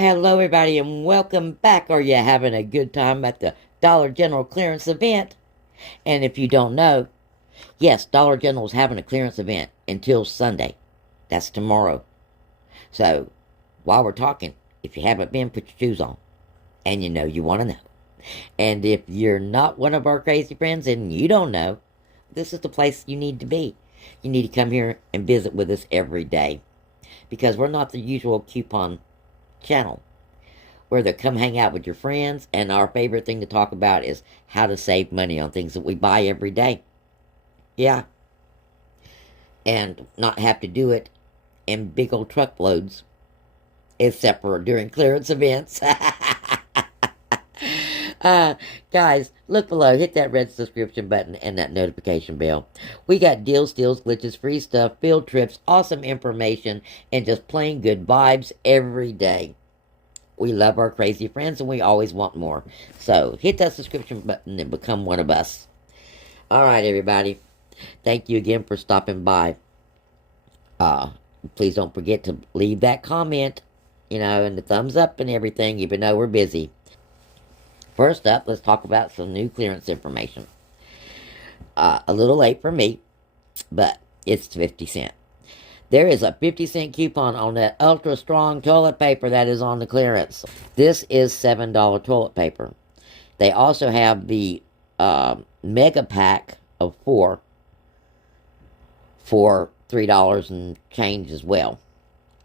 Hello, everybody, and welcome back. Are you having a good time at the Dollar General clearance event? And if you don't know, yes, Dollar General is having a clearance event until Sunday. That's tomorrow. So, while we're talking, if you haven't been, put your shoes on. And you know you want to know. And if you're not one of our crazy friends and you don't know, this is the place you need to be. You need to come here and visit with us every day. Because we're not the usual coupon channel where they come hang out with your friends, and our favorite thing to talk about is how to save money on things that we buy every day. Yeah. And not have to do it in big old truckloads, except for during clearance events. Guys, look below, hit that red subscription button and that notification bell. We got deals, steals, glitches, free stuff, field trips, awesome information, and just plain good vibes every day. We love our crazy friends and we always want more. So hit that subscription button and become one of us. All right, everybody. Thank you again for stopping by. Please don't forget to leave that comment, and the thumbs up and everything, even though we're busy. First up, let's talk about some new clearance information. A little late for me, but it's 50 cents. There is a 50-cent coupon on that ultra strong toilet paper that is on the clearance. This is $7 toilet paper. They also have the mega pack of 4 for $3 and change as well.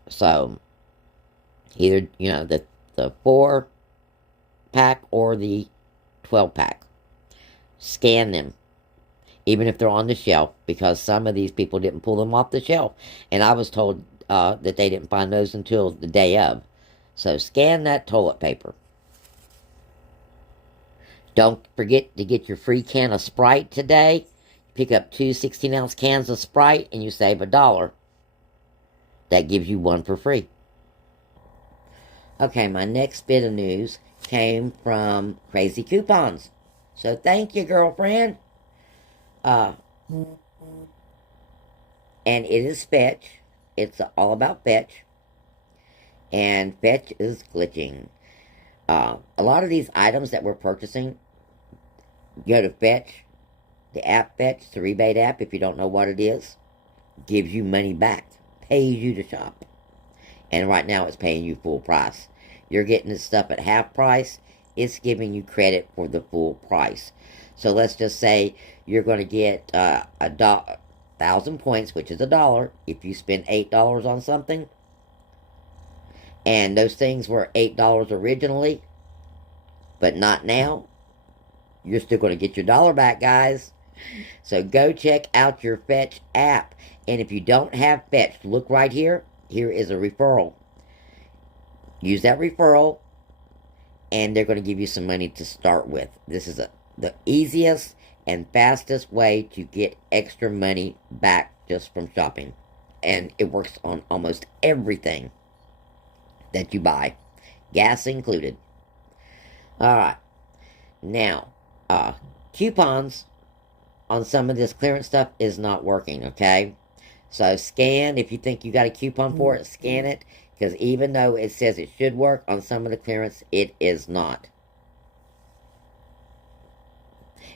So either the 4 pack or the 12 pack. Scan them, even if they're on the shelf, because some of these people didn't pull them off the shelf. And I was told that they didn't find those until the day of. So scan that toilet paper. Don't forget to get your free can of Sprite today. Pick up 2 16-ounce cans of Sprite and you save $1. That gives you 1 for free. Okay, my next bit of news came from Crazee Coupons. So thank you, girlfriend. And it is Fetch. It's all about Fetch. And Fetch is glitching. A lot of these items that we're purchasing, go to Fetch. The app Fetch, the rebate app, if you don't know what it is, gives you money back. Pays you to shop. And right now it's paying you full price. You're getting this stuff at half price. It's giving you credit for the full price. So let's just say you're going to get 1,000 points, which is $1, if you spend $8 on something. And those things were $8 originally, but not now. You're still going to get your $1 back, guys. So go check out your Fetch app. And if you don't have Fetch, look right here. Here is a referral. Use that referral, and they're going to give you some money to start with. This is the easiest and fastest way to get extra money back just from shopping. And it works on almost everything that you buy, gas included. Alright, now, coupons on some of this clearance stuff is not working, okay? So scan, if you think you got a coupon for it, scan it, because even though it says it should work on some of the clearance, it is not.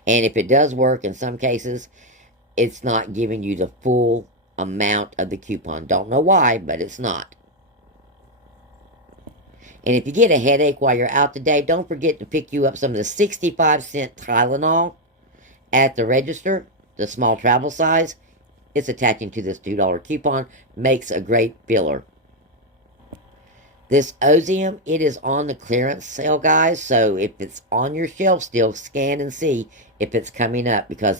And if it does work, in some cases, it's not giving you the full amount of the coupon. Don't know why, but it's not. And if you get a headache while you're out today, don't forget to pick you up some of the 65-cent Tylenol at the register, the small travel size. It's attaching to this $2 coupon. Makes a great filler. This Ozium, it is on the clearance sale, guys. So if it's on your shelf still, scan and see if it's coming up, because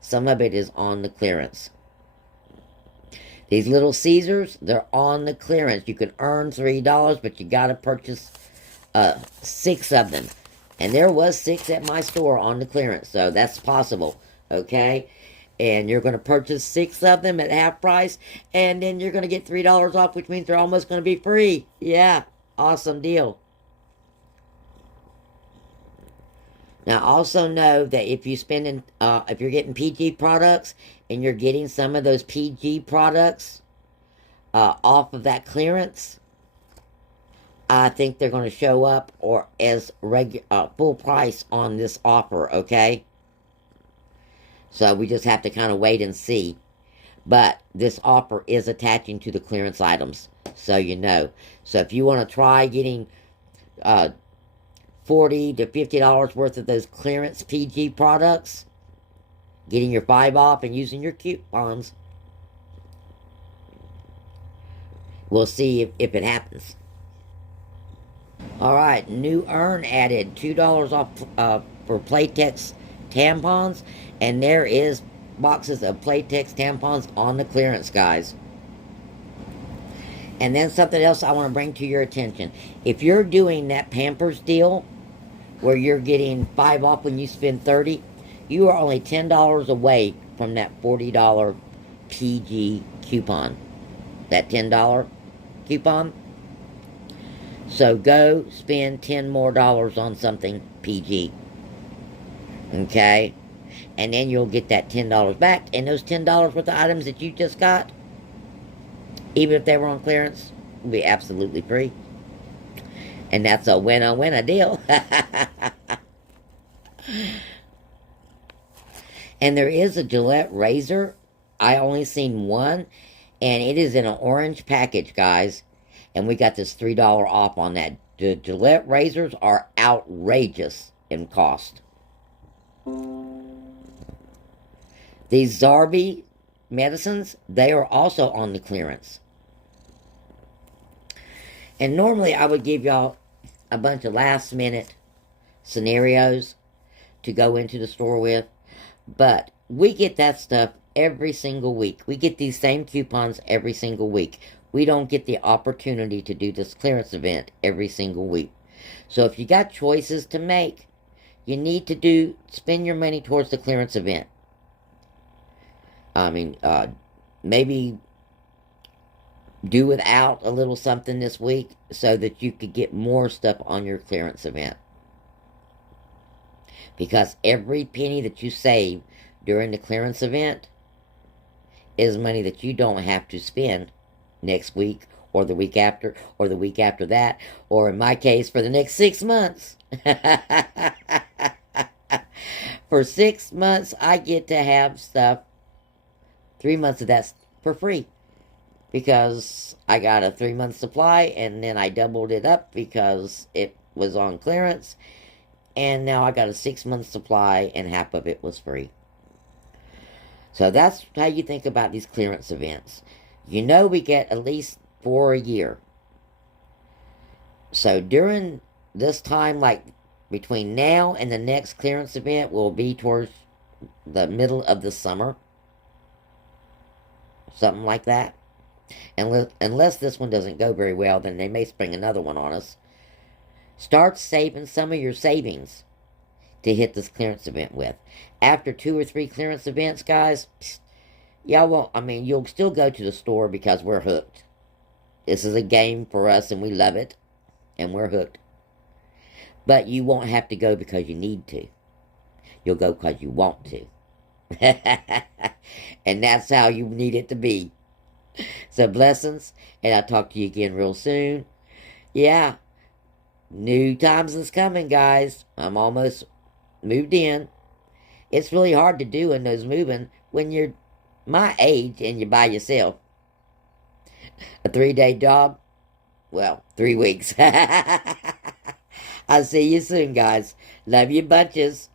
some of it is on the clearance. These little Caesars, they're on the clearance. You can earn $3, but you got to purchase 6 of them. And there was 6 at my store on the clearance, so that's possible, okay? And you're going to purchase 6 of them at half price, and then you're going to get $3 off, which means they're almost going to be free. Yeah, awesome deal. Now, also know that if you're getting PG products, and you're getting some of those PG products off of that clearance, I think they're going to show up or as full price on this offer, okay? So we just have to kind of wait and see. But this offer is attaching to the clearance items, so you know. So if you want to try getting $40 to $50 worth of those clearance PG products, getting your 5 off and using your coupons, we'll see if it happens. Alright, new earn added $2 off for Playtex tampons, and there is boxes of Playtex tampons on the clearance, guys. And then something else I want to bring to your attention. If you're doing that Pampers deal, where you're getting 5 off when you spend $30, you are only $10 away from that $40 PG coupon. That $10 coupon. So go spend $10 more on something PG. Okay? And then you'll get that $10 back. And those $10 worth of items that you just got, even if they were on clearance, will be absolutely free. And that's a winner-winner deal. And there is a Gillette razor. I only seen one. And it is in an orange package, guys. And we got this $3 off on that. The Gillette razors are outrageous in cost. These Zarby medicines, they are also on the clearance. And normally I would give y'all a bunch of last minute scenarios to go into the store with. But we get that stuff every single week. We get these same coupons every single week. We don't get the opportunity to do this clearance event every single week. So if you got choices to make, you need to spend your money towards the clearance event. I mean, maybe do without a little something this week so that you could get more stuff on your clearance event. Because every penny that you save during the clearance event is money that you don't have to spend next week or the week after or the week after that, or in my case, for the next 6 months. For 6 months, I get to have stuff, 3 months of that for free. Because I got a 3-month supply, and then I doubled it up because it was on clearance. And now I got a 6-month supply, and half of it was free. So that's how you think about these clearance events. You know we get at least 4 a year. So during this time, like between now and the next clearance event, will be towards the middle of the summer. Something like that. Unless this one doesn't go very well, then they may spring another one on us. Start saving some of your savings to hit this clearance event with. After 2 or 3 clearance events, guys, y'all won't, you'll still go to the store because we're hooked. This is a game for us and we love it. And we're hooked. But you won't have to go because you need to. You'll go because you want to. And that's how you need it to be. So blessings, and I'll talk to you again real soon. Yeah, new times is coming, guys. I'm almost moved in. It's really hard to do in those moving when you're my age and you're by yourself. A 3-day job? Well, 3 weeks. I'll see you soon, guys. Love you bunches.